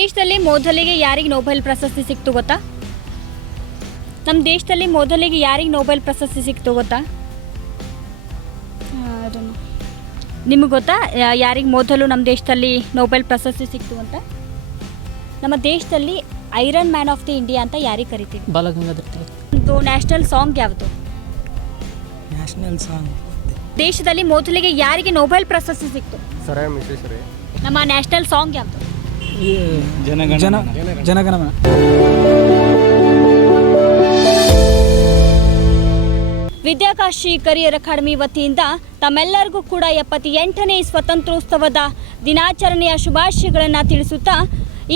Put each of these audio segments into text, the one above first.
ದೇಶದಲ್ಲಿ ಮೊದಲಿಗೆ ಯಾರಿಗೆ ನೊಬೆಲ್ ಪ್ರಶಸ್ತಿ ಸಿಕ್ತು ಗೊತ್ತಾ? ನಮ್ಮ ದೇಶದಲ್ಲಿ ಮೊದಲಿಗೆ ಯಾರಿಗೆ ನೊಬೆಲ್ ಪ್ರಶಸ್ತಿ ಸಿಕ್ತು ಗೊತ್ತಾ? ನಿಮಗೆ ಗೊತ್ತಾ ಯಾರಿಗೆ ಮೊದಲು ನಮ್ಮ ದೇಶದಲ್ಲಿ ನೊಬೆಲ್ ಪ್ರಶಸ್ತಿ ಸಿಕ್ತು ಅಂತ? ನಮ್ಮ ದೇಶದಲ್ಲಿ iron man of the India ಅಂತ ಯಾರಿಗೆ ಕರಿತೀವಿ? ಬಾಲಗಂಗಾಧರ್ ತಿಲಕ್. ಒಂದು ನ್ಯಾಷನಲ್ ಸಾಂಗ್ ಯಾವುದು? National song. ದೇಶದಲ್ಲಿ ಮೊದಲಿಗೆ ಯಾರಿಗೆ ನೊಬೆಲ್ ಪ್ರಶಸ್ತಿ ಸಿಕ್ತು? ನಮ್ಮ ನ್ಯಾಷನಲ್ ಸಾಂಗ್ ಯಾವುದು? ಜನಗಣಮನ. ವಿದ್ಯಾಕಾಶಿ ಕರಿಯರ್ ಅಕಾಡೆಮಿ ವತಿಯಿಂದ ತಮ್ಮೆಲ್ಲರಿಗೂ ಕೂಡ 78ನೇ ಸ್ವತಂತ್ರೋತ್ಸವದ ದಿನಾಚರಣೆಯ ಶುಭಾಶಯಗಳನ್ನು ತಿಳಿಸುತ್ತಾ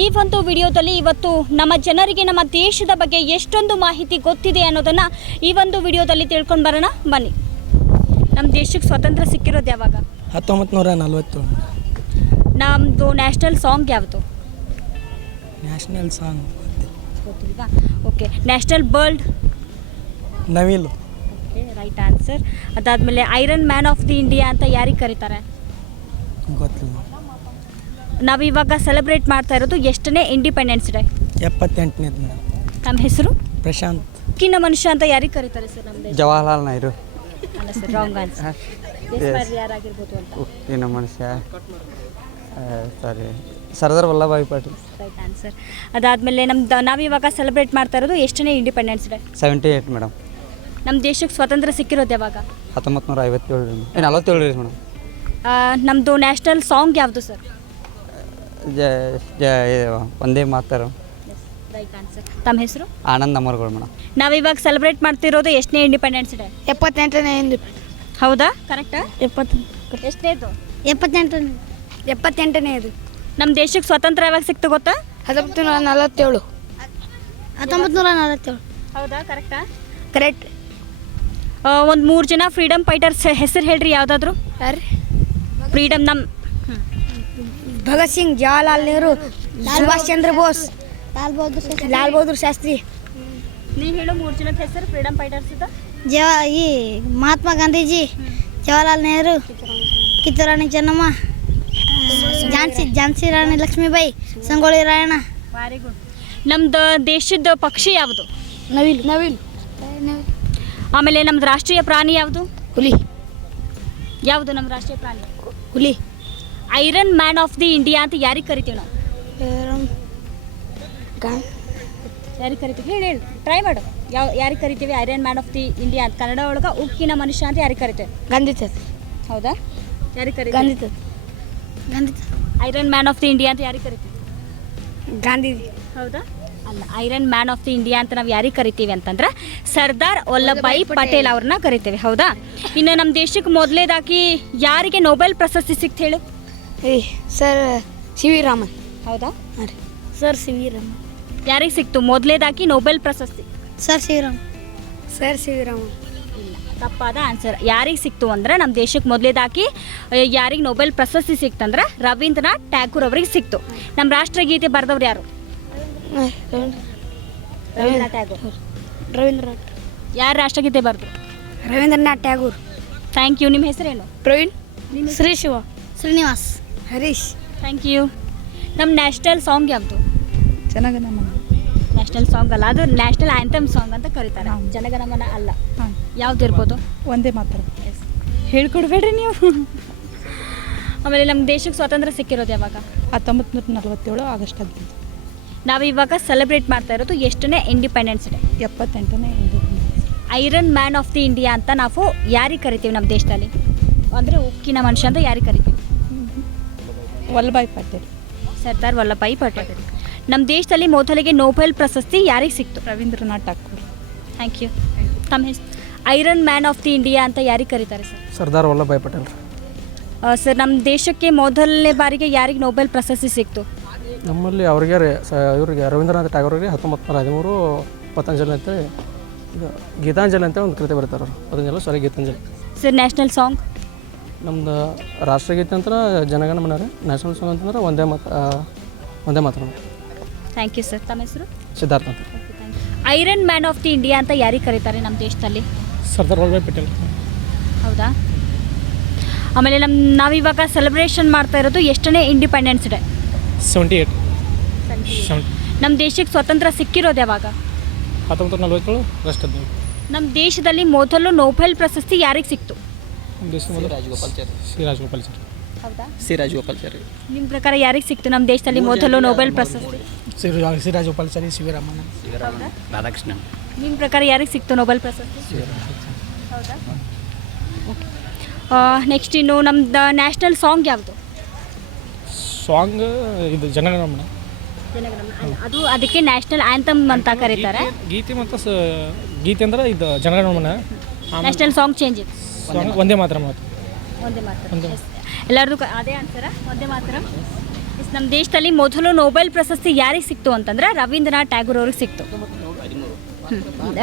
ಈ ಒಂದು ವಿಡಿಯೋದಲ್ಲಿ ಇವತ್ತು ನಮ್ಮ ಜನರಿಗೆ ನಮ್ಮ ದೇಶದ ಬಗ್ಗೆ ಎಷ್ಟೊಂದು ಮಾಹಿತಿ ಗೊತ್ತಿದೆ ಅನ್ನೋದನ್ನು ಈ ಒಂದು ವಿಡಿಯೋದಲ್ಲಿ ತಿಳ್ಕೊಂಡು ಬರೋಣ ಬನ್ನಿ. ನಮ್ಮ ದೇಶಕ್ಕೆ ಸ್ವಾತಂತ್ರ್ಯ ಸಿಕ್ಕಿರೋದು ಯಾವಾಗ? 1947. ನಮ್ಮದು ನ್ಯಾಷನಲ್ ಸಾಂಗ್ ಯಾವುದು? ನ್ಯಾಷನಲ್ ಸಾಂಗ್ ಗೊತ್ತಿಲ್ವಾ? ಓಕೆ. National bird? ನವಿಲು. Okay, right answer. ಅದಾದಮೇಲೆ iron man of the India ಅಂತ ಯಾರಿಗೆ ಕರೀತಾರೆ? ಗೊತ್ತಿಲ್ಲ. ನಾವು ಇವಾಗ ಸೆಲೆಬ್ರೇಟ್ ಮಾಡ್ತಾ ಇರೋದು ಎಷ್ಟನೇ ಇಂಡಿಪೆಂಡೆನ್ಸ್ ಡೇ? 78ನೇದು ಮೇಡಮ್. ನಮ್ಮ ಹೆಸರು? ಪ್ರಶಾಂತ್. ಉಕ್ಕಿನ ಮನುಷ್ಯ ಅಂತ ಯಾರಿಗೆ ಕರೀತಾರೆ ಸರ್? ನಮ್ಮ ದೇಶ ಜವಾಹರ್ಲಾಲ್ ನೆಹರು. ಅಲ್ಲ ಸರ್, ರಾಂಗ್ ಆನ್ಸರ್. ಯಾರಾಗಿರ್ಬೋದು ಅಂತ? ಉಕ್ಕಿನ ಮನುಷ್ಯ sorry Sardar Vallabhbhai Patel. Right answer. ಅದಾದಮೇಲೆ ನಾವಿವಾಗ ಸೆಲೆಬ್ರೇಟ್ ಮಾಡ್ತಾ ಇರೋದು ಎಷ್ಟನೇ ಇಂಡಿಪೆಂಡೆನ್ಸ್ ಡೇ? 78 ಮೇಡಮ್. ನಮ್ಮ ದೇಶಕ್ಕೆ ಸ್ವಾತಂತ್ರ್ಯ ಸಿಕ್ಕಿರೋದು ಯಾವಾಗ? 1957 47 ರೀ ಮೇಡಮ್. ನಮ್ಮದು ನ್ಯಾಷನಲ್ ಸಾಂಗ್ ಯಾವುದು ಸರ್? ಒಂದೇ ಮಾತರು. Right answer. ತಮ್ಮ ಹೆಸರು? ಆನಂದ್ ಅಮರ್ಗಳು ಮೇಡಮ್. ನಾವಿವಾಗ ಸೆಲೆಬ್ರೇಟ್ ಮಾಡ್ತಿರೋದು ಎಷ್ಟನೇ ಇಂಡಿಪೆಂಡೆನ್ಸ್ ಡೇ? 78ನೇ ಹೌದಾ? ಕರೆಕ್ಟಾ? 70 ಎಷ್ಟನೇದು? 78ನೇದು. ನಮ್ಮ ದೇಶಕ್ಕೆ ಸ್ವಾತಂತ್ರ್ಯ ಯಾವಾಗ ಸಿಕ್ತು ಗೊತ್ತಾ? 1947. 1947. ಹೌದಾ? ಕರೆಕ್ಟಾ? ಕರೆಕ್ಟ್. ಒಂದು 3 ಜನ ಫ್ರೀಡಮ್ ಫೈಟರ್ಸ್ ಹೆಸರು ಹೇಳ್ರಿ ಯಾವುದಾದ್ರು. ಯಾರು? ಫ್ರೀಡಮ್ ನಮ್ಮ ಭಗತ್ ಸಿಂಗ್, ಜವಾಹರ್ಲಾಲ್ ನೆಹರು, ಸುಭಾಷ್ ಚಂದ್ರ ಬೋಸ್, ಲಾಲ್ ಬಹದ್ದೂರ್ ಶಾಸ್ತ್ರಿ. ನೀವು ಹೇಳೋ 3 ಜನದ ಹೆಸರು ಫ್ರೀಡಮ್ ಫೈಟರ್ಸ್ ಇದ್ದ? ಈ ಮಹಾತ್ಮ ಗಾಂಧೀಜಿ, ಜವಾಹರ್ಲಾಲ್ ನೆಹರು, ಕಿತ್ತೂರು ರಾಣಿ ಚೆನ್ನಮ್ಮ, ಝಾನ್ಸಿ ರಾಣಿ ಲಕ್ಷ್ಮೀಬಾಯಿ, ಸಂಗೊಳ್ಳಿ ರಾಯಣ್ಣ. Very good. ನಮ್ದು ದೇಶದ ಪಕ್ಷಿ ಯಾವುದು? ನವಿಲು. ಆಮೇಲೆ ನಮ್ದು ರಾಷ್ಟ್ರೀಯ ಪ್ರಾಣಿ ಯಾವುದು? ಹುಲಿ. ಯಾವುದು ನಮ್ಮ ರಾಷ್ಟ್ರೀಯ ಪ್ರಾಣಿ? ಹುಲಿ. Iron man of the India ಅಂತ ಯಾರಿಗೆ ಕರಿತೀವಿ ನಾವು? ಯಾರಿಗೆ ಕರಿತೀವಿ? ಹೇಳಿ ಟ್ರೈ ಮಾಡು. ಯಾರಿಗೆ ಕರಿತೀವಿ iron man of the India ಅಂತ? ಕನ್ನಡ ಒಳಗೆ ಉಕ್ಕಿನ ಮನುಷ್ಯ ಅಂತ ಯಾರಿಗೆ ಕರಿತೇವೆ? ಗಾಂಧಿ. ಹೌದಾ? ಯಾರಿಗೆ ಕರಿತೀವಿ? Gandhi. Iron man of the India ಅಂತ ಯಾರಿಗೆ ಕರಿತೀವಿ? ಗಾಂಧೀಜಿ. ಹೌದಾ? ಅಲ್ಲ, iron man of the India ಅಂತ ನಾವು ಯಾರಿಗೆ ಕರಿತೀವಿ ಅಂತಂದ್ರೆ ಸರ್ದಾರ್ ವಲ್ಲಭಾಯಿ ಪಟೇಲ್ ಅವ್ರನ್ನ ಕರಿತೇವೆ. ಹೌದಾ? ಇನ್ನು ನಮ್ಮ ದೇಶಕ್ಕೆ ಮೊದಲೇದಾಗಿ ಯಾರಿಗೆ ನೊಬೆಲ್ ಪ್ರಶಸ್ತಿ ಸಿಕ್ತು ಹೇಳು? Sir C V Raman. ಹೌದಾ? ಹಾಂ ರೀ, ಸರ್ ಸಿ ವಿ ರಾಮನ್. ಯಾರಿಗೆ ಸಿಕ್ತು ಮೊದಲೇದಾಗಿ ನೊಬೆಲ್ ಪ್ರಶಸ್ತಿ? Sir C V Raman. Sir C V Raman. ಇಲ್ಲ, ತಪ್ಪಾದ ಆನ್ಸರ್. ಯಾರಿಗೆ ಸಿಕ್ತು ಅಂದ್ರೆ ನಮ್ಮ ದೇಶಕ್ಕೆ ಮೊದಲೇದಾಗಿ ಯಾರಿಗೆ ನೊಬೆಲ್ ಪ್ರಶಸ್ತಿ ಸಿಕ್ತಂದ್ರೆ ರವೀಂದ್ರನಾಥ್ ಟ್ಯಾಗೂರ್ ಅವ್ರಿಗೆ ಸಿಕ್ತು. ನಮ್ಮ ರಾಷ್ಟ್ರಗೀತೆ ಬರೆದವ್ರು ಯಾರು? ರವೀಂದ್ರನಾಥ್ ಟ್ಯಾಗೂರ್. ರವೀಂದ್ರನಾಥ್. ಯಾರು ರಾಷ್ಟ್ರಗೀತೆ ಬರೆದ್ರು? ರವೀಂದ್ರನಾಥ್ ಟ್ಯಾಗೂರ್. Thank you. ನಿಮ್ಮ ಹೆಸರೇನು? ಪ್ರವೀಣ್. ಶ್ರೀ ಶಿವ. ಶ್ರೀನಿವಾಸ್. ಹರೀಶ್. Thank you. ನಮ್ಮ ನ್ಯಾಷನಲ್ ಸಾಂಗ್ ಯಾವುದು? ಜನಗಣಮನ. ನ್ಯಾಷನಲ್ ಸಾಂಗ್ ಅಲ್ಲ, ಅದು ನ್ಯಾಷನಲ್ ಆ್ಯಂಥಮ್ ಸಾಂಗ್ ಅಂತ ಕರೀತಾರೆ. ಜನಗಣಮನ ಅಲ್ಲ. ಯಾವ್ದು ಇರ್ಬೋದು? ಒಂದೇ ಮಾತರು. ಹೇಳ್ಕೊಡ್ಬೇಡ್ರಿ ನೀವು. ಆಮೇಲೆ ನಮ್ಮ ದೇಶಕ್ಕೆ ಸ್ವಾತಂತ್ರ್ಯ ಸಿಕ್ಕಿರೋದು ಯಾವಾಗ? 1947 ಆಗಸ್ಟ್ 15. ನಾವು ಇವಾಗ ಸೆಲೆಬ್ರೇಟ್ ಮಾಡ್ತಾ ಇರೋದು ಎಷ್ಟನೇ ಇಂಡಿಪೆಂಡೆನ್ಸ್ ಡೇ? 78ನೇ independence. Iron man of the India ಅಂತ ನಾವು ಯಾರಿಗೆ ಕರಿತೀವಿ ನಮ್ಮ ದೇಶದಲ್ಲಿ? ಅಂದರೆ ಉಕ್ಕಿನ ಮನುಷ್ಯ ಅಂತ ಯಾರಿಗೆ ಕರಿತೀವಿ? ವಲ್ಲಭಾಯಿ ಪಟೇಲ್. ಸರ್ದಾರ್ ವಲ್ಲಭಾಯಿ ಪಟೇಲ್. ನಮ್ಮ ದೇಶದಲ್ಲಿ ಮೊದಲಿಗೆ ನೊಬೆಲ್ ಪ್ರಶಸ್ತಿ ಯಾರಿಗೆ ಸಿಕ್ತು? ರವೀಂದ್ರನಾಥ್ ಠಾಕೂರ್. Thank you. ತಮ್ಮ ಹೆಸರು? Iron man of the India ಅಂತ ಯಾರಿಗೆ ಕರೀತಾರೆ ಸರ್? ಸರ್ದಾರ್ ವಲ್ಲಭಾಯಿ ಪಟೇಲ್. ಸರ್, ನಮ್ಮ ದೇಶಕ್ಕೆ ಮೊದಲನೇ ಬಾರಿಗೆ ಯಾರಿಗೆ ನೊಬೆಲ್ ಪ್ರಶಸ್ತಿ ಸಿಕ್ತು? ನಮ್ಮಲ್ಲಿ ಅವ್ರಿಗೆ ಇವರಿಗೆ ರವೀಂದ್ರನಾಥ್ ಟ್ಯಾಗೋರ್ಗೆ 1913 ಪತಂಜಲಿ ಅಂತೇಳಿ ಇದು ಗೀತಾಂಜಲಿ ಅಂತ ಒಂದು ಕೃತಿ ಬರ್ತಾರೆ. Patanjali sorry Gitanjali. Sir, national song? ನಮ್ದು ರಾಷ್ಟ್ರಗೀತೆ ಅಂತ ಜನಗಣಮನ ರೀ. ನ್ಯಾಷನಲ್ ಸಾಂಗ್ ಅಂತಂದ್ರೆ ಒಂದೇ ಮಾತ್ರ. Thank you sir. ತಮ್ಮ ಹೆಸರು? ಸಿದ್ಧಾರ್ಥ ಅಂತ. Iron man of the India ಅಂತ ಯಾರಿಗೆ ಕರೀತಾರೆ ನಮ್ಮ ದೇಶದಲ್ಲಿ? ಸರ್ದಾರ್ ವಲ್ಲಭಾಯಿ ಪಟೇಲ್. ಹೌದಾ? ಆಮೇಲೆ ನಾವಿವಾಗ ಸೆಲೆಬ್ರೇಷನ್ ಮಾಡ್ತಾ ಇರೋದು ಎಷ್ಟನೇ ಇಂಡಿಪೆಂಡೆನ್ಸ್ ಡೇ? 78. ನಮ್ಮ ದೇಶಕ್ಕೆ ಸ್ವಾತಂತ್ರ್ಯ ಸಿಕ್ಕಿರೋದು ಯಾವಾಗ? 1947 ಆಗಸ್ಟ್ 15. ನಮ್ಮ ದೇಶದಲ್ಲಿ ಮೊದಲು ನೊಬೆಲ್ ಪ್ರಶಸ್ತಿ ಯಾರಿಗೆ ಸಿಕ್ತು? ನಮ್ಮ ದೇಶದ ಮೊದಲು ಸಿ ರಾಜಗೋಪಾಲಾಚಾರಿ. ಹೌದಾ? ಸಿ ರಾಜಗೋಪಾಲಾಚಾರಿ. ನಿಮ್ಮ ಪ್ರಕಾರ ಯಾರಿಗೆ ಸಿಕ್ತು ನಮ್ಮ ದೇಶದಲ್ಲಿ ಮೊದಲು ನೊಬೆಲ್ ಪ್ರಶಸ್ತಿ? C Rajagopalachari, C V Ramanna, Radhakrishna. ನಿಮ್ಮ ಪ್ರಕಾರ ಯಾರಿಗೆ ಸಿಕ್ತು ನೊಬೆಲ್ ಪ್ರಶಸ್ತಿ? ಹೌದಾ? ಓಕೆ. ನೆಕ್ಸ್ಟ್ ಇನ್ನು ನಮ್ದು ನ್ಯಾಷನಲ್ ಸಾಂಗ್ ಯಾವುದು? ಸಾಂಗ್ ಇದು ಜನಗಣಮನ. ಅದು ಅದಕ್ಕೆ ನ್ಯಾಷನಲ್ ಆ್ಯಂಥಮ್ ಅಂತ ಕರೀತಾರೆ. ಗೀತೆ ಮತ್ತು ಗೀತೆ ಅಂದ್ರೆ ಇದು ಜನಗಣಮನ. ನ್ಯಾಷನಲ್ ಸಾಂಗ್ ಚೇಂಜ್ ಇದೆ. ಸಾಂಗ್ ಒಂದೇ ಮಾತ್ರ ಮಾತು. ಒಂದೇ ಮಾತ್ರ. ಎಲ್ಲರದು ಅದೇ ಆನ್ಸರ, ಒಂದೇ ಮಾತ್ರ. ನಮ್ಮ ದೇಶದಲ್ಲಿ ಮೊದಲು ನೊಬೆಲ್ ಪ್ರಶಸ್ತಿ ಯಾರಿಗೆ ಸಿಕ್ತು ಅಂತಂದ್ರೆ ರವೀಂದ್ರನಾಥ್ ಟ್ಯಾಗೋರ್ ಅವ್ರಿಗೆ ಸಿಕ್ತು.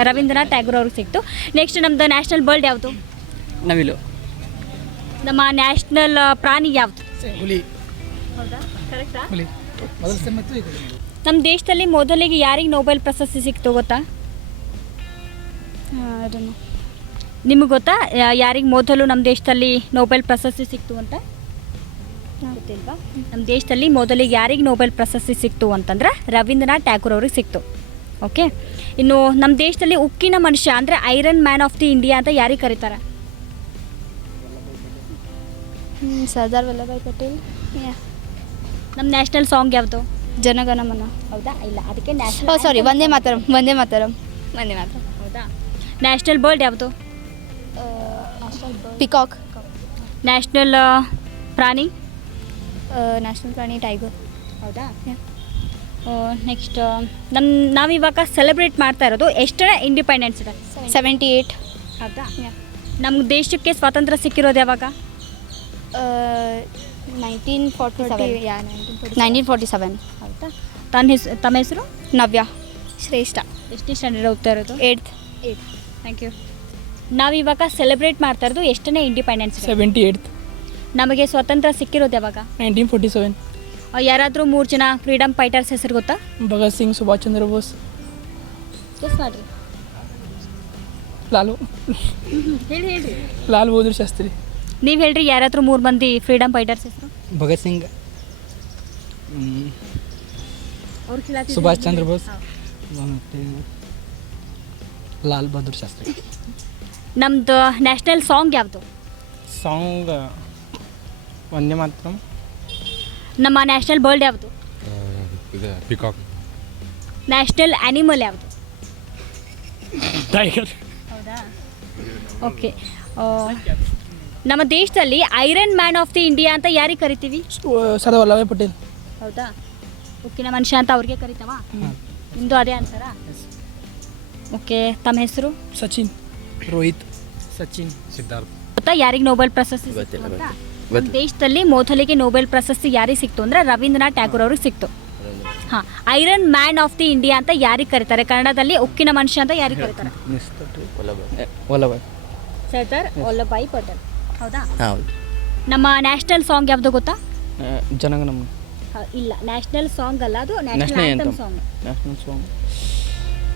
ರವೀಂದ್ರನಾಥ್ ಟ್ಯಾಗೋರ್ ಅವ್ರಿಗೆ ಸಿಕ್ತು. ನೆಕ್ಸ್ಟ್ ನಮ್ಮದು ನ್ಯಾಷನಲ್ ಬರ್ಡ್ ಯಾವುದು? ನವಿಲು. ನಮ್ಮ ನ್ಯಾಷನಲ್ ಪ್ರಾಣಿ ಯಾವುದು? ಹುಲಿ. ಹೌದಾ? ಕರೆಕ್ಟಾ? ಹುಲಿ ಮೊದಲ ಸ್ಥಾನ ಮತ್ತು ಇದು. ನಮ್ಮ ದೇಶದಲ್ಲಿ ಮೊದಲಿಗೆ ಯಾರಿಗೆ ನೊಬೆಲ್ ಪ್ರಶಸ್ತಿ ಸಿಕ್ತು ಗೊತ್ತಾ? ಅದನ್ನು ನಿಮಗೆ ಗೊತ್ತಾ ಯಾರಿಗೆ ಮೊದಲು ನಮ್ಮ ದೇಶದಲ್ಲಿ ನೊಬೆಲ್ ಪ್ರಶಸ್ತಿ ಸಿಕ್ತು ಅಂತ? ಗೊತ್ತಿಲ್ವಾ? ನಮ್ಮ ದೇಶದಲ್ಲಿ ಮೊದಲಿಗೆ ಯಾರಿಗೆ ನೊಬೆಲ್ ಪ್ರಶಸ್ತಿ ಸಿಕ್ತು ಅಂತಂದ್ರೆ ರವೀಂದ್ರನಾಥ್ ಟ್ಯಾಗೋರ್ ಅವ್ರಿಗೆ ಸಿಕ್ತು. ಓಕೆ. ಇನ್ನು ನಮ್ಮ ದೇಶದಲ್ಲಿ ಉಕ್ಕಿನ ಮನುಷ್ಯ ಅಂದರೆ iron man of the India ಅಂತ ಯಾರಿಗೆ ಕರೀತಾರೆ? ಸರ್ದಾರ್ ವಲ್ಲಭಾಯ್ ಪಟೇಲ್. ನಮ್ಮ ನ್ಯಾಷನಲ್ ಸಾಂಗ್ ಯಾವುದು? ಜನಗಣಮನ. ಹೌದಾ? ಇಲ್ಲ, ಅದಕ್ಕೆ ನ್ಯಾಷನಲ್. ಸಾರಿ, ವಂದೇ ಮಾತರಂ. ವಂದೇ ಮಾತರಂ. ವಂದೇ ಮಾತರಂ. ಹೌದಾ? ನ್ಯಾಷನಲ್ ಬರ್ಡ್ ಯಾವುದು? ಪಿಕಾಕ್. ನ್ಯಾಷನಲ್ ಪ್ರಾಣಿ? ನ್ಯಾಷನಲ್ ಪ್ರಾಣಿ ಟೈಗರ್. ಹೌದಾ? ನೆಕ್ಸ್ಟ್ ನಾವಿವಾಗ ಸೆಲೆಬ್ರೇಟ್ ಮಾಡ್ತಾ ಇರೋದು ಎಷ್ಟನೇ ಇಂಡಿಪೆಂಡೆನ್ಸ್ ಡೇ? 78. ಹೌದಾ? ನಮ್ಮ ದೇಶಕ್ಕೆ ಸ್ವಾತಂತ್ರ್ಯ ಸಿಕ್ಕಿರೋದು ಯಾವಾಗ? 1947. ಹೌದಾ? ತಮ್ಮ ಹೆಸರು? ನವ್ಯ. ಶ್ರೇಷ್ಠ. ಎಷ್ಟನೇ ಸ್ಟ್ಯಾಂಡರ್ಡ್ ಓದ್ತಾ ಇರೋದು? 8th. Thank you. ನಾವಿವಾಗ ಸೆಲೆಬ್ರೇಟ್ ಮಾಡ್ತಾ ಇರೋದು ಎಷ್ಟನೇ ಇಂಡಿಪೆಂಡೆನ್ಸ್ ಡೇ? 78th. ನಮಗೆ ಸ್ವಾತಂತ್ರ್ಯ ಸಿಕ್ಕಿರೋದು ಯಾವಾಗ? 1947. ಯಾರಾದರೂ 3 ಜನ ಫ್ರೀಡಮ್ ಫೈಟರ್ಸ್ ಹೆಸರು ಗೊತ್ತಾ? ಭಗತ್ ಸಿಂಗ್, ಸುಭಾಷ್ ಚಂದ್ರ ಬೋಸ್, ಗೆಸ್ ಮಾಡಿರಿ. ಲಾಲು ಹೇಳ್ರಿ. ಲಾಲ್ ಬಹದ್ದೂರ್ ಶಾಸ್ತ್ರಿ. ನೀವು ಹೇಳ್ರಿ, ಯಾರಾದರೂ 3 ಮಂದಿ ಫ್ರೀಡಮ್ ಫೈಟರ್ಸ್ ಹೆಸರು? ಭಗತ್ ಸಿಂಗ್, ಅವ್ರು ಸುಭಾಷ್ ಚಂದ್ರ ಬೋಸ್, ಮತ್ತು ಲಾಲ್ ಬಹದ್ದೂರ್ ಶಾಸ್ತ್ರಿ. ನಮ್ಮದು ನ್ಯಾಷನಲ್ ಸಾಂಗ್ ಯಾವುದು? ಸಾಂಗ್ ಒಂದೇ ಮಾತ್ರ. ನಮ್ಮ ನ್ಯಾಷನಲ್ ಬರ್ಡ್ ಯಾವುದು? ಪಿಕಾಕ್. ನ್ಯಾಷನಲ್ ಆ್ಯನಿಮಲ್ ಯಾವುದು? ಟೈಗರ್. ಹೌದಾ? ಓಕೆ. ನಮ್ಮ ದೇಶದಲ್ಲಿ iron man of the India ಅಂತ ಯಾರಿಗೆ ಕರಿತೀವಿ? ಸರ್ದಾರ್ ವಲ್ಲಭಾಯ್ ಪಟೇಲ್. ಹೌದಾ? ಉಕ್ಕಿನ ಮನುಷ್ಯ ಅಂತ ಅವ್ರಿಗೆ ಕರಿತಾವಾ? ನಿಮ್ಮದು ಅದೇ ಆನ್ಸರಾ? ಓಕೆ. ತಮ್ಮ ಹೆಸರು? ಸಚಿನ್, ರೋಹಿತ್, ಸಚಿನ್, ಸಿದ್ಧಾರ್ಥ. ಗೊತ್ತಾ ಯಾರಿಗೆ ನೊಬೆಲ್ ಪ್ರಶಸ್ತಿ ಸಿಕ್ತು ಅಂತ? ನಮ್ಮ ದೇಶದಲ್ಲಿ ಮೊದಲಿಗೆ ನೊಬೆಲ್ ಪ್ರಶಸ್ತಿ ಯಾರಿಗೆ ಸಿಕ್ತು ಅಂದರೆ ರವೀಂದ್ರನಾಥ್ ಟ್ಯಾಗೋರ್ ಅವ್ರಿಗೆ ಸಿಕ್ತು. ಹಾಂ. Iron man of the India ಅಂತ ಯಾರಿಗೆ ಕರೀತಾರೆ? ಕನ್ನಡದಲ್ಲಿ ಉಕ್ಕಿನ ಮನುಷ್ಯ ಅಂತ ಯಾರಿಗೆ ಕರೀತಾರೆ? ವಲ್ಲಭಾಯ್. ಸರ್ದಾರ್ ವಲ್ಲಭಾಯ್ ಪಟೇಲ್. ಹೌದಾ? ಹೌದು. ನಮ್ಮ ನ್ಯಾಷನಲ್ ಸಾಂಗ್ ಯಾವುದು ಗೊತ್ತಾ? ಜನಗಣಮನ. ಇಲ್ಲ, ನ್ಯಾಷನಲ್ ಸಾಂಗ್ ಅಲ್ಲ, ಅದು national national anthem song. National song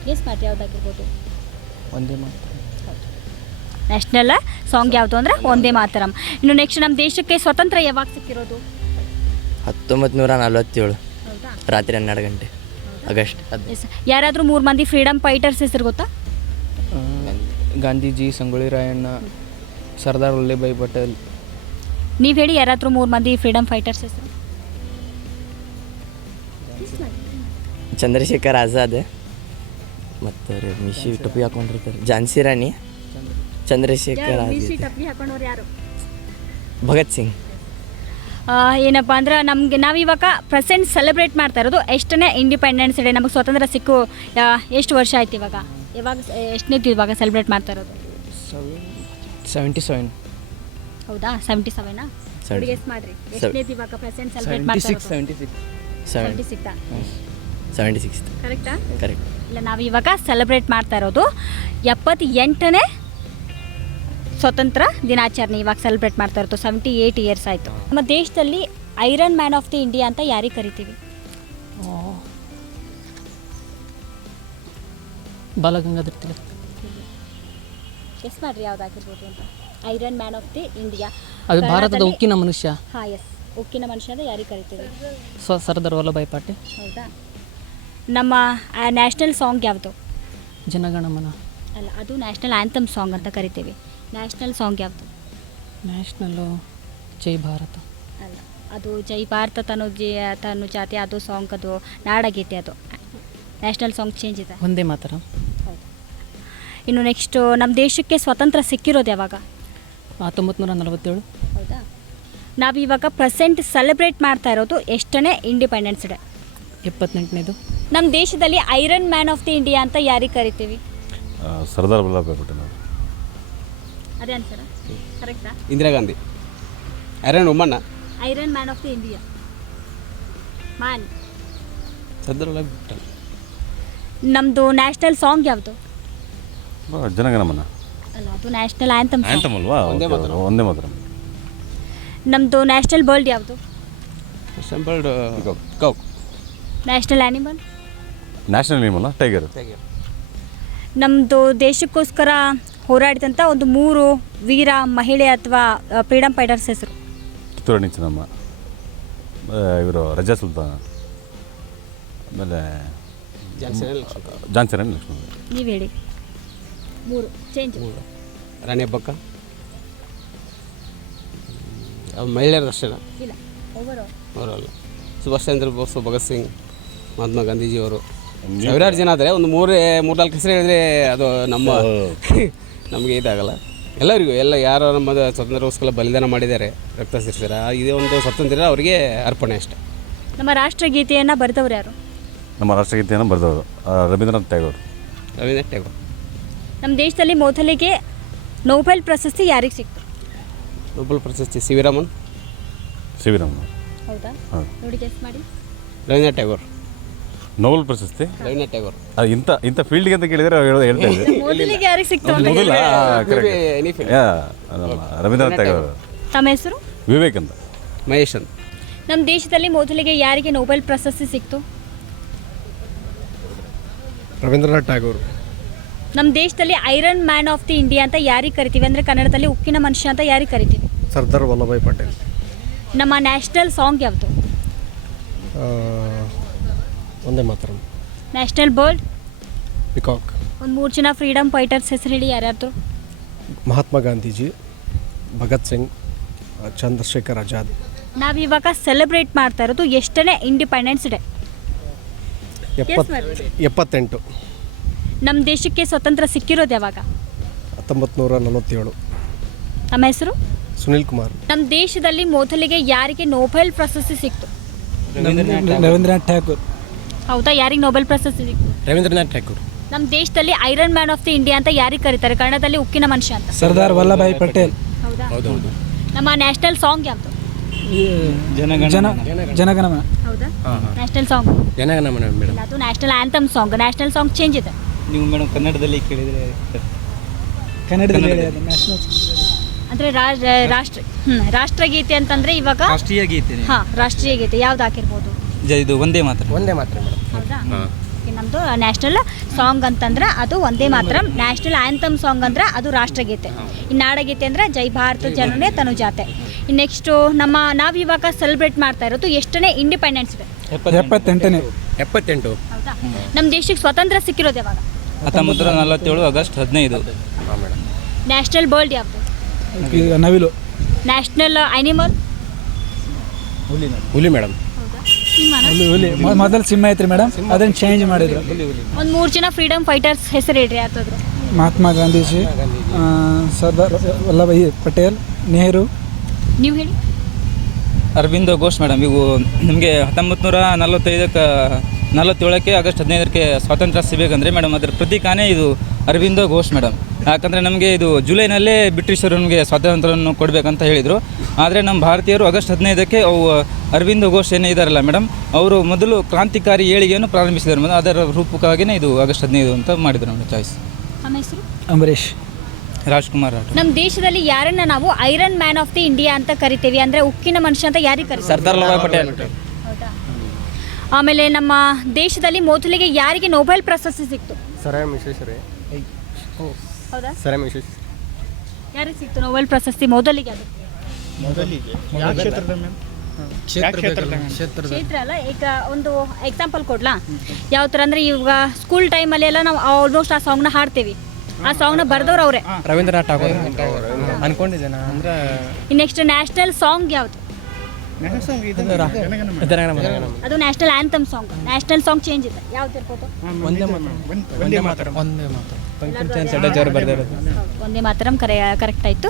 guess ಮಾಡಿ ಯಾವುದಾಗಿರ್ಬೋದು? ಒಂದೇ ಮಾತ್ರ. ನ್ಯಾಷನಲ್ ಸಾಂಗ್ ಯಾವುದು ಅಂದರೆ ಒಂದೇ ಮಾತರಂ. ಇನ್ನು ನೆಕ್ಸ್ಟ್ ನಮ್ಮ ದೇಶಕ್ಕೆ ಸ್ವತಂತ್ರ ಯಾವಾಗ ಸಿಕ್ಕಿರೋದು? 1947 ಹೌದಾ? ರಾತ್ರಿ 12 ಗಂಟೆ ಆಗಸ್ಟ್. ಯಾರಾದರೂ 3 ಮಂದಿ ಫ್ರೀಡಮ್ ಫೈಟರ್ಸ್ ಹೆಸರು ಗೊತ್ತಾ? ಗಾಂಧೀಜಿ, ಸಂಗೊಳ್ಳಿ ರಾಯಣ್ಣ, ಸರ್ದಾರ್ ವಲ್ಲಭಾಯ್ ಪಟೇಲ್. ನೀವು ಹೇಳಿ, ಯಾರಾದರೂ 3 ಮಂದಿ ಫ್ರೀಡಮ್ ಫೈಟರ್ಸ್ ಹೆಸರು? ಚಂದ್ರಶೇಖರ್ ಆಜಾದ್, ಮತ್ತು ಮಿಶಿ ಟೊಪ್ಪಿ ಹಾಕೊಂಡಿರ್ತಾರೆ, ಝಾನ್ಸಿ ರಾಣಿ, ಚಂದ್ರಶೇಖರ್ ಆಜಾದ್, ಹಾಕೊಂಡವ್ರು ಯಾರು? ಭಗತ್ ಸಿಂಗ್. ಏನಪ್ಪ ಅಂದ್ರೆ ನಾವಿವಾಗ ಪ್ರೆಸೆಂಟ್ ಸೆಲೆಬ್ರೇಟ್ ಮಾಡ್ತಾ ಇರೋದು ಎಷ್ಟನೇ ಇಂಡಿಪೆಂಡೆನ್ಸ್ ಡೇ? ನಮಗೆ ಸ್ವಾತಂತ್ರ್ಯ ಸಿಕ್ಕು ಎಷ್ಟು ವರ್ಷ ಆಯ್ತು ಇವಾಗ? ಯಾವಾಗ ಎಷ್ಟನೇದು ಇವಾಗ ಸೆಲೆಬ್ರೇಟ್ ಮಾಡ್ತಾ ಇರೋದು? 77. ಹೌದಾ? 77ನಾ? ಗೆಸ್ ಮಾಡಿರಿ, ಎಷ್ಟನೇದು ಇವಾಗ ಪ್ರೆಸೆಂಟ್ ಸೆಲೆಬ್ರೇಟ್ ಮಾಡ್ತಾ ಇರೋದು? 76. ಕರೆಕ್ಟಾ? ಕರೆಕ್ಟ್. ಇಲ್ಲ, ನಾವು ಇವಾಗ ಸೆಲೆಬ್ರೇಟ್ ಮಾಡ್ತಾ ಇರೋದು 78ನೇ ಸ್ವತಂತ್ರ ದಿನಾಚರಣೆ ಇವಾಗ ಸೆಲೆಬ್ರೇಟ್ ಮಾಡ್ತಾ ಇರೋದು. 78 ಇಯರ್ಸ್ ಆಯಿತು. ನಮ್ಮ ದೇಶದಲ್ಲಿ iron man of the India ಅಂತ ಯಾರಿಗೆ ಕರಿತೀವಿ? ಬಾಲಗಂಗಾಧರ್ ತಿಲಕ್. ಗೆಸ್ ಮಾಡಿರಿ ಯಾವುದಾಗಿರ್ಬೋದು ಅಂತ. Iron man of the India ಅದು ಭಾರತದ ಉಕ್ಕಿನ ಮನುಷ್ಯ. ಹಾಂ, ಎಸ್. ಉಕ್ಕಿನ ಮನುಷ್ಯ ಅಂತ ಯಾರಿಗೆ ಕರಿತೀವಿ? ಸರ್ದಾರ್ ವಲ್ಲಭಾಯ್ ಪಟೇಲ್. ಹೌದಾ? ನಮ್ಮ ನ್ಯಾಷನಲ್ ಸಾಂಗ್ ಯಾವುದು? ಜನಗಣಮನ. ಅಲ್ಲ, ಅದು ನ್ಯಾಷನಲ್ ಆ್ಯಂಥಮ್ ಸಾಂಗ್ ಅಂತ ಕರಿತೀವಿ. ನ್ಯಾಷನಲ್ ಸಾಂಗ್ ಯಾವುದು? ನ್ಯಾಷನಲ್ಲು ಜೈ ಭಾರತ. ಅಲ್ಲ, ಅದು ಜೈ ಭಾರತ ತನು ಜಾತಿ ಅದು ಸಾಂಗ್, ಅದು ನಾಡಗೀತೆ. ಅದು ನ್ಯಾಷನಲ್ ಸಾಂಗ್ ಚೇಂಜ್ ಇದೆ. ಒಂದೇ ಮಾತರಂ. ಹೌದು. ಇನ್ನು ನೆಕ್ಸ್ಟು ನಮ್ಮ ದೇಶಕ್ಕೆ ಸ್ವತಂತ್ರ ಸಿಕ್ಕಿರೋದು ಯಾವಾಗ? 1947. ಹೌದಾ. ನಾವಿವಾಗ ಪ್ರೆಸೆಂಟ್ ಸೆಲೆಬ್ರೇಟ್ ಮಾಡ್ತಾ ಇರೋದು ಎಷ್ಟನೇ ಇಂಡಿಪೆಂಡೆನ್ಸ್ ಡೇ? 78ನೇದು. ನಮ್ಮ ದೇಶದಲ್ಲಿ iron man of the India ಅಂತ ಯಾರಿಗೆ ಕರಿತೀವಿ? ಸರ್ದಾರ್ ವಲ್ಲಭಾಯ್ ಪಟೇಲ್ ಅವರು. ಅದೇ ಆನ್ಸರ? ಕರೆಕ್ಟಾ? ಇಂದಿರಾ ಗಾಂಧಿ. ಐರನ್ ವುಮನ್ನ. Iron man of the India man. Sardar Vallabhbhai Patel. ನಮ್ಮದು ನ್ಯಾಷನಲ್ ಸಾಂಗ್ ಯಾವುದು? ಜನಗಣಮನ. ಅಲ್ಲ, ಅದು ನ್ಯಾಷನಲ್ ಆ್ಯಂಥಮ್. ಆ್ಯಂಥಮ್ ಅಲ್ವಾ? ಒಂದೇ ಮಾತರಂ. ಒಂದೇ ಮಾತರಂ. ನಮ್ಮದು ನ್ಯಾಷನಲ್ ಬರ್ಡ್ ಯಾವುದು? Bird peacock. National animal? National animal tiger. ನಮ್ಮದು ದೇಶಕ್ಕೋಸ್ಕರ ಹೋರಾಡಿದಂಥ ಒಂದು 3 ವೀರ ಮಹಿಳೆ ಅಥವಾ ಫ್ರೀಡಮ್ ಫೈಟರ್ಸ್ ಹೆಸರು? ಕಿತ್ತೂರು ರಾಣಿ ಚೆನ್ನಮ್ಮ, ಇವರು ರಜಾ ಸುಲ್ತಾನ, ಆಮೇಲೆ ಝಾನ್ಸಿ ರಾಣಿ ಲಕ್ಷ್ಮಣ. ನೀವು ಹೇಳಿ. 3 ಚೇಂಜ್. ರಾಣಿ ಹಬ್ಬಕ್ಕ. ಮಹಿಳೆಯರು ಅಷ್ಟೇ ಇಲ್ಲ, ಓವರ್ ಅವರಲ್ಲ. ಸುಭಾಷ್ ಚಂದ್ರ ಬೋಸ್, ಭಗತ್ ಸಿಂಗ್, ಮಹಾತ್ಮ ಗಾಂಧೀಜಿಯವರು, ಸಾವಿರಾರು ಜನ ಆದರೆ ಒಂದು 3-4 ಹೆಸರು ಹೇಳಿದ್ರೆ ಅದು ನಮಗೆ ಇದಾಗಲ್ಲ. ಎಲ್ಲರಿಗೂ ಯಾರು ನಮ್ಮ ಸ್ವಾತಂತ್ರ್ಯಕ್ಕೋಸ್ಕರ ಬಲಿದಾನ ಮಾಡಿದ್ದಾರೆ, ರಕ್ತ ಸಿರಿಸಿದ್ದಾರೆ, ಇದೇ ಒಂದು ಸ್ವಾತಂತ್ರ್ಯ ಅವರಿಗೆ ಅರ್ಪಣೆ ಅಷ್ಟೆ. ನಮ್ಮ ರಾಷ್ಟ್ರಗೀತೆಯನ್ನು ಬರೆದವ್ರು ಯಾರು? ನಮ್ಮ ರಾಷ್ಟ್ರಗೀತೆಯನ್ನು ಬರೆದವರು ರವೀಂದ್ರನಾಥ್ ಟ್ಯಾಗೋರ್. ರವೀಂದ್ರನಾಥ್ ಟ್ಯಾಗೋರ್. ನಮ್ಮ ದೇಶದಲ್ಲಿ ಮೊದಲಿಗೆ ನೊಬೆಲ್ ಪ್ರಶಸ್ತಿ ಯಾರಿಗೆ ಸಿಕ್ತು? ನೊಬೆಲ್ ಪ್ರಶಸ್ತಿ ಸಿ ವಿ ರಾಮನ್. ಹೌದಾ? ಹೌದು. ನೋಡಿ ಗೆಸ್ ಮಾಡಿ. ರವೀಂದ್ರನಾಥ್ ಟ್ಯಾಗೋರ್. ನೊಬೆಲ್ ಪ್ರಶಸ್ತಿ ರವೀಂದ್ರನಾಥ್ ಟ್ಯಾಗೋರ್. ಇಂಥ ಫೀಲ್ಡ್ಗೆ ಅಂತ ಕೇಳಿದರೆ ಹೇಳ್ತಾ ಇದ್ದೆ. ಮೊದಲಿಗೆ ಯಾರಿಗೆ ಸಿಕ್ತು ಅಂತ ಮೊದಲ Any field. ರವೀಂದ್ರನಾಥ್ ಟ್ಯಾಗೋರ್. ತಮ್ಮ ಹೆಸರು? ವಿವೇಕ್ ಅಂತ. ಮಹೇಶ್ ಅಂತ. ನಮ್ಮ ದೇಶದಲ್ಲಿ ಮೊದಲಿಗೆ ಯಾರಿಗೆ ನೊಬೆಲ್ ಪ್ರಶಸ್ತಿ ಸಿಕ್ತು? ರವೀಂದ್ರನಾಥ್ ಟ್ಯಾಗೋರ್. ನಮ್ಮ ದೇಶದಲ್ಲಿ iron man of the India ಅಂತ ಯಾರಿಗೆ ಕರಿತೀವಿ? ಅಂದರೆ ಕನ್ನಡದಲ್ಲಿ ಉಕ್ಕಿನ ಮನುಷ್ಯ ಅಂತ ಯಾರಿಗೆ ಕರಿತೀವಿ? ಸರ್ದಾರ್ ವಲ್ಲಭಾಯ್ ಪಟೇಲ್. ನಮ್ಮ ನ್ಯಾಷನಲ್ ಸಾಂಗ್ ಯಾವುದು? ಒಂದೇ ಮಾತರಂ. National bird? ಪಿಕಾಕ್. ಒಂದು 3 ಜನ ಫ್ರೀಡಮ್ ಫೈಟರ್ಸ್ ಹೆಸರು ಹೇಳಿ. ಯಾರ್ಯಾರ್ದು? ಮಹಾತ್ಮ ಗಾಂಧೀಜಿ, ಭಗತ್ ಸಿಂಗ್, ಚಂದ್ರಶೇಖರ್ ಆಜಾದ್. ನಾವಿವಾಗ ಸೆಲೆಬ್ರೇಟ್ ಮಾಡ್ತಾ ಇರೋದು ಎಷ್ಟನೇ ಇಂಡಿಪೆಂಡೆನ್ಸ್ ಡೇ? 78. ನಮ್ಮ ದೇಶಕ್ಕೆ ಸ್ವತಂತ್ರ ಸಿಕ್ಕಿರೋದು ಯಾವಾಗ? 1947. ತಮ್ಮ ಹೆಸರು? ಸುನಿಲ್ ಕುಮಾರ್. ನಮ್ಮ ದೇಶದಲ್ಲಿ ಮೊದಲಿಗೆ ಯಾರಿಗೆ ನೊಬೆಲ್ ಪ್ರಶಸ್ತಿ ಸಿಕ್ತು? ರವೀಂದ್ರನಾಥ್ ಟ್ಯಾಗೋರ್. ಹೌದಾ? ಯಾರಿಗೆ ನೊಬೆಲ್ ಪ್ರಶಸ್ತಿ ಸಿಕ್ತು? ರವೀಂದ್ರನಾಥ್ ಟ್ಯಾಗೋರ್. ನಮ್ಮ ದೇಶದಲ್ಲಿ iron man of the India ಅಂತ ಯಾರಿಗೆ ಕರೀತಾರೆ? ಕನ್ನಡದಲ್ಲಿ ಉಕ್ಕಿನ ಮನುಷ್ಯ ಅಂತ. ಸರ್ದಾರ್ ವಲ್ಲಭಾಯ್ ಪಟೇಲ್. ಹೌದಾ? ನಮ್ಮ ನ್ಯಾಷನಲ್ ಸಾಂಗ್ ಯಾವುದು? ಜನಗಣಮನ. ಹೌದಾ? National song Jana Gana Mana madam. ಅದು national anthem song. National song change ಇದೆ. ನೀವು ಮೇಡಮ್ ಕನ್ನಡದಲ್ಲಿ ಕೇಳಿದರೆ ಕನ್ನಡದಲ್ಲಿ ನ್ಯಾಷನಲ್ ಅಂದರೆ ರಾಷ್ಟ್ರಗೀತೆ ಅಂತಂದರೆ ಇವಾಗ ರಾಷ್ಟ್ರೀಯ ಗೀತೆ. ಹಾಂ, ರಾಷ್ಟ್ರೀಯ ಗೀತೆ ಯಾವ್ದು ಹಾಕಿರ್ಬೋದು? ಇದು ಒಂದೇ ಮಾತ್ರ. ಒಂದೇ ಮಾತ್ರ ಮೇಡಮ್. ಹೌದಾ? ನಮ್ಮದು ನ್ಯಾಷನಲ್ ಸಾಂಗ್ ಅಂತಂದ್ರೆ ಅದು ಒಂದೇ ಮಾತ್ರ. ನ್ಯಾಷನಲ್ ಆ್ಯಂಥಮ್ ಸಾಂಗ್ ಅಂದ್ರೆ ಅದು ರಾಷ್ಟ್ರಗೀತೆ. ಇನ್ನು ನಾಡಗೀತೆ ಅಂದರೆ ಜೈ ಭಾರತ ಜನನೇ ತನು ಜಾತೆ. ಇನ್ನು ನೆಕ್ಸ್ಟು ನಾವಿವಾಗ ಸೆಲೆಬ್ರೇಟ್ ಮಾಡ್ತಾ ಇರೋದು ಎಷ್ಟನೇ ಇಂಡಿಪೆಂಡೆನ್ಸ್ ಡೇ? 78ನೇ. 78. ಹೌದಾ? ನಮ್ಮ ದೇಶಕ್ಕೆ ಸ್ವತಂತ್ರ ಸಿಕ್ಕಿರೋದು ಯಾವಾಗ? 1947 ಆಗಸ್ಟ್ 15. ನ್ಯಾಷನಲ್ ಬರ್ಡ್ ಯಾವುದು? ನವಿಲು. National animal? ಹುಲಿ ಮೇಡಮ್. ಹೌದಾ? ಸಿಂಹನ? ಹುಲಿ. ಮೊದಲು ಸಿಂಹ ಐತ್ರಿ ಮೇಡಮ್, ಅದನ್ನು ಚೇಂಜ್ ಮಾಡಿದ್ರು. ಒಂದು 3 ಜನ ಫ್ರೀಡಮ್ ಫೈಟರ್ಸ್ ಹೆಸರು ಹೇಳ್ರಿ. ಯಾವ್ದಾದ್ರು? ಮಹಾತ್ಮ ಗಾಂಧೀಜಿ, ಸರ್ದಾರ್ ವಲ್ಲಭಾಯ್ ಪಟೇಲ್, ನೆಹರು. ನೀವು ಹೇಳಿ. ಅರವಿಂದ ಘೋಷ್ ಮೇಡಮ್. ಇವು ನಮಗೆ 1947 ಆಗಸ್ಟ್ 15 ಸ್ವಾತಂತ್ರ್ಯ ಸಿಗಬೇಕಂದ್ರೆ ಮೇಡಮ್ ಅದರ ಪ್ರತೀಕಾನೇ ಇದು ಅರವಿಂದ ಘೋಷ್ ಮೇಡಮ್. ಯಾಕಂದರೆ ನಮಗೆ ಇದು ಜುಲೈನಲ್ಲೇ ಬ್ರಿಟಿಷರು ನಮಗೆ ಸ್ವಾತಂತ್ರ್ಯವನ್ನು ಕೊಡಬೇಕಂತ ಹೇಳಿದರು. ಆದರೆ ನಮ್ಮ ಭಾರತೀಯರು ಆಗಸ್ಟ್ 15 ಅವು ಅರವಿಂದ ಘೋಷ್ ಏನೇ ಇದ್ದಾರಲ್ಲ ಮೇಡಮ್, ಅವರು ಮೊದಲು ಕ್ರಾಂತಿಕಾರಿ ಏಳಿಗೆಯನ್ನು ಪ್ರಾರಂಭಿಸಿದರು ಮೇಡಮ್. ಅದರ ರೂಪಕವಾಗಿಯೇ ಇದು ಆಗಸ್ಟ್ 15 ಅಂತ ಮಾಡಿದರು ಮೇಡಮ್ ಚಾಯ್ಸ್. ನಮ್ಮ ಹೆಸರು? ಅಂಬರೀಷ್. ರಾಜ್ಕುಮಾರ್ ರಾಠೋಡ್. ನಮ್ಮ ದೇಶದಲ್ಲಿ ಯಾರನ್ನ ನಾವು iron man of the India ಅಂತ ಕರಿತೀವಿ? ಅಂದರೆ ಉಕ್ಕಿನ ಮನುಷ್ಯ ಅಂತ ಯಾರಿಗೆ ಕರಿತೀವಿ? ಸರ್ದಾರ್ ವಲ್ಲಭಾಯ್ ಪಟೇಲ್. ಹೌದಾ? ಆಮೇಲೆ ನಮ್ಮ ದೇಶದಲ್ಲಿ ಮೊದಲಿಗೆ ಯಾರಿಗೆ ನೊಬೆಲ್ ಪ್ರಶಸ್ತಿ ಸಿಕ್ತು? Sir M Visvesvaraya. ಹೌದಾ? Sir M Visvesvaraya. ಯಾರಿಗೆ ಸಿಕ್ತು ನೊಬೆಲ್ ಪ್ರಶಸ್ತಿ ಮೊದಲಿಗೆ? ಅದು ಕ್ಷೇತ್ರ ಅಲ್ಲ. ಈಗ ಒಂದು ಎಕ್ಸಾಂಪಲ್ ಕೊಡ್ಲಾ? ಯಾವ ಥರ ಅಂದರೆ ಇವಾಗ ಸ್ಕೂಲ್ ಟೈಮಲ್ಲಿ ಎಲ್ಲ ನಾವು ಆಲ್ಮೋಸ್ಟ್ ಆ ಸಾಂಗ್ನ ಹಾಡ್ತೀವಿ. ಆ ಸಾಂಗ್ನ ಬರ್ದವ್ರು ಅವರೇ. ರವೀಂದ್ರನಾಥ್ ಟಾಗೋರ್ ಅನ್ಕೊಂಡಿದ್ದೆ ನಾ ಅಂದ್ರೆ ನೆಕ್ಸ್ಟ್ ನ್ಯಾಷನಲ್ ಸಾಂಗ್ ಯಾವುದು? ಅದು national anthem song. National song change ಇದೆ, ಯಾವ್ದು ಇರ್ಬೋದು? ಒಂದೇ ಮಾತರಂ ಅವರು ಬರ್ದಿರೋದು. ಒಂದೇ ಮಾತರಂ ಕರೆಕ್ಟ್ ಆಯಿತು.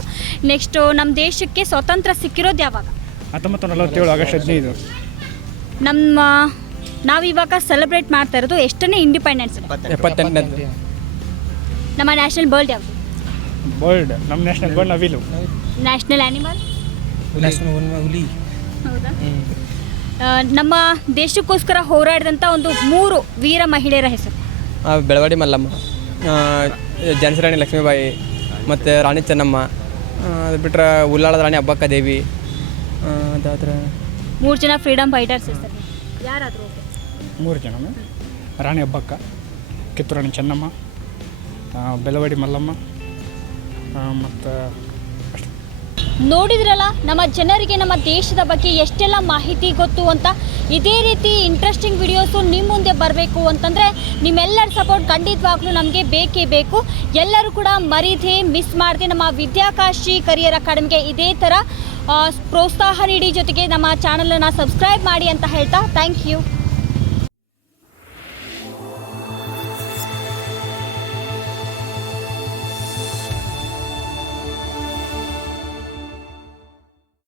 ನೆಕ್ಸ್ಟು ನಮ್ಮ ದೇಶಕ್ಕೆ ಸ್ವಾತಂತ್ರ್ಯ ಸಿಕ್ಕಿರೋದು ಯಾವಾಗ? 1947 ಆಗಸ್ಟ್ 15. ನಾವಿವಾಗ ಸೆಲೆಬ್ರೇಟ್ ಮಾಡ್ತಾ ಇರೋದು ಎಷ್ಟನೇ ಇಂಡಿಪೆಂಡೆನ್ಸ್? 78ನೇದು. ನಮ್ಮ ನ್ಯಾಷನಲ್ ಬರ್ಡ್ ಯಾವುದು? ಬರ್ಡ್ ನಮ್ಮ ನ್ಯಾಷನಲ್ ಬರ್ಡ್ ನವಿಲು. National animal? ಹುಲಿ. ಹೌದಾ? ನಮ್ಮ ದೇಶಕ್ಕೋಸ್ಕರ ಹೋರಾಡಿದಂಥ ಒಂದು 3 ವೀರ ಮಹಿಳೆಯರ ಹೆಸರು? ಬೆಳವಾಡಿ ಮಲ್ಲಮ್ಮ, ಝಾನ್ಸಿ ರಾಣಿ ಲಕ್ಷ್ಮೀಬಾಯಿ ಮತ್ತು ರಾಣಿ ಚೆನ್ನಮ್ಮ. ಅದು ಬಿಟ್ಟರೆ ಉಲ್ಲಾಳದ ರಾಣಿ ಅಬ್ಬಕ್ಕ ದೇವಿ. ಅದಾದ್ರೆ 3 ಜನ ಫ್ರೀಡಮ್ ಫೈಟರ್ಸ್ ಹೆಸರು ಯಾರಾದರೂ? 3 ಜನ: ರಾಣಿ ಅಬ್ಬಕ್ಕ, ಕಿತ್ತೂರು ರಾಣಿ ಚೆನ್ನಮ್ಮ, ಬೆಳವಾಡಿ ಮಲ್ಲಮ್ಮ ಮತ್ತು ನೋಡಿದ್ರಲ್ಲ ನಮ್ಮ ಜನರಿಗೆ ನಮ್ಮ ದೇಶದ ಬಗ್ಗೆ ಎಷ್ಟೆಲ್ಲ ಮಾಹಿತಿ ಗೊತ್ತು ಅಂತ. ಇದೇ ರೀತಿ ಇಂಟ್ರೆಸ್ಟಿಂಗ್ ವಿಡಿಯೋಸು ನಿಮ್ಮ ಮುಂದೆ ಬರಬೇಕು ಅಂತಂದರೆ ನಿಮ್ಮೆಲ್ಲರ ಸಪೋರ್ಟ್ ಖಂಡಿತವಾಗ್ಲೂ ನಮಗೆ ಬೇಕೇ ಬೇಕು. ಎಲ್ಲರೂ ಕೂಡ ಮರೀದೆ ಮಿಸ್ ಮಾಡದೆ ನಮ್ಮ ವಿದ್ಯಾಕಾಶಿ ಕರಿಯರ್ ಅಕಾಡೆಮಿಗೆ ಇದೇ ಥರ ಪ್ರೋತ್ಸಾಹ ನೀಡಿ, ಜೊತೆಗೆ ನಮ್ಮ ಚಾನಲನ್ನು ಸಬ್ಸ್ಕ್ರೈಬ್ ಮಾಡಿ ಅಂತ ಹೇಳ್ತಾ ಥ್ಯಾಂಕ್ ಯು.